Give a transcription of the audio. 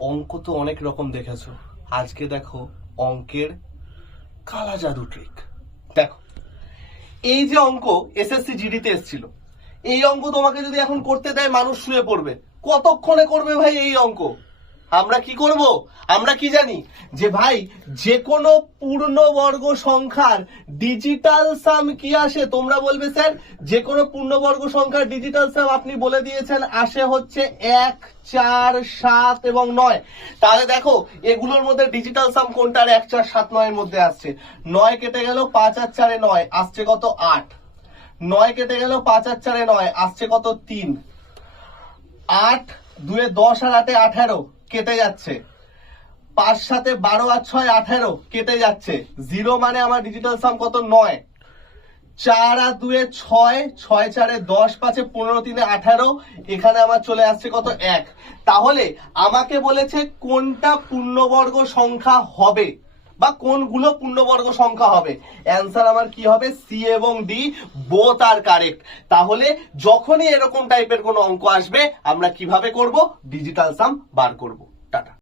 অঙ্ক তো অনেক রকম দেখেছো, আজকে দেখো অঙ্কের কালা জাদু ট্রিক। দেখো, এই যে অঙ্ক এসএসসি জিডিতে এসেছিল, এই অঙ্ক তোমাকে যদি এখন করতে দেয় মানুষ শুয়ে পড়বে। কতক্ষণে করবে ভাই এই অঙ্ক? আমরা কি করব? আমরা কি জানি যে ভাই যে কোনো পূর্ণবর্গ সংখ্যার ডিজিটাল সাম কি আসে? তোমরা বলবে স্যার যে কোনো পূর্ণবর্গ সংখ্যার ডিজিটাল সাম আপনি বলে দিয়েছেন আসে হচ্ছে 1, 4, 7 এবং 9। তাহলে দেখো এগুলোর মধ্যে ডিজিটাল সাম কোনটার 1, 4, 7, 9 এর মধ্যে আসছে? 9 কেটে গেল, 5 আর 4 এ 9, আসছে কত? 8। 9 কেটে গেল, 5 আর 4 এ 9, আসছে কত? 3। 8 2 এ 10 আর 8 এ 18 কেটে যাচ্ছে। 5 7 12 আর 6 18 কেটে যাচ্ছে। 0 মানে আমার ডিজিটাল সাম কত? 9। 4 আর 2 এ 6, 6 4 এ 10, 5 এ 15, 3 এ 18, এখানে আমার চলে আসছে কত? 1। তাহলে আমাকে বলেছে কোনটা পূর্ণবর্গ সংখ্যা হবে বা কোনগুলো পূর্ণবর্গ সংখ্যা হবে। অ্যান্সার আমার কি হবে? সি এবং ডি বোথ আর কারেক্ট। তাহলে যখনই এরকম টাইপের কোনো অঙ্ক আসবে আমরা কিভাবে করব? ডিজিটাল সাম বার করব। টাটা।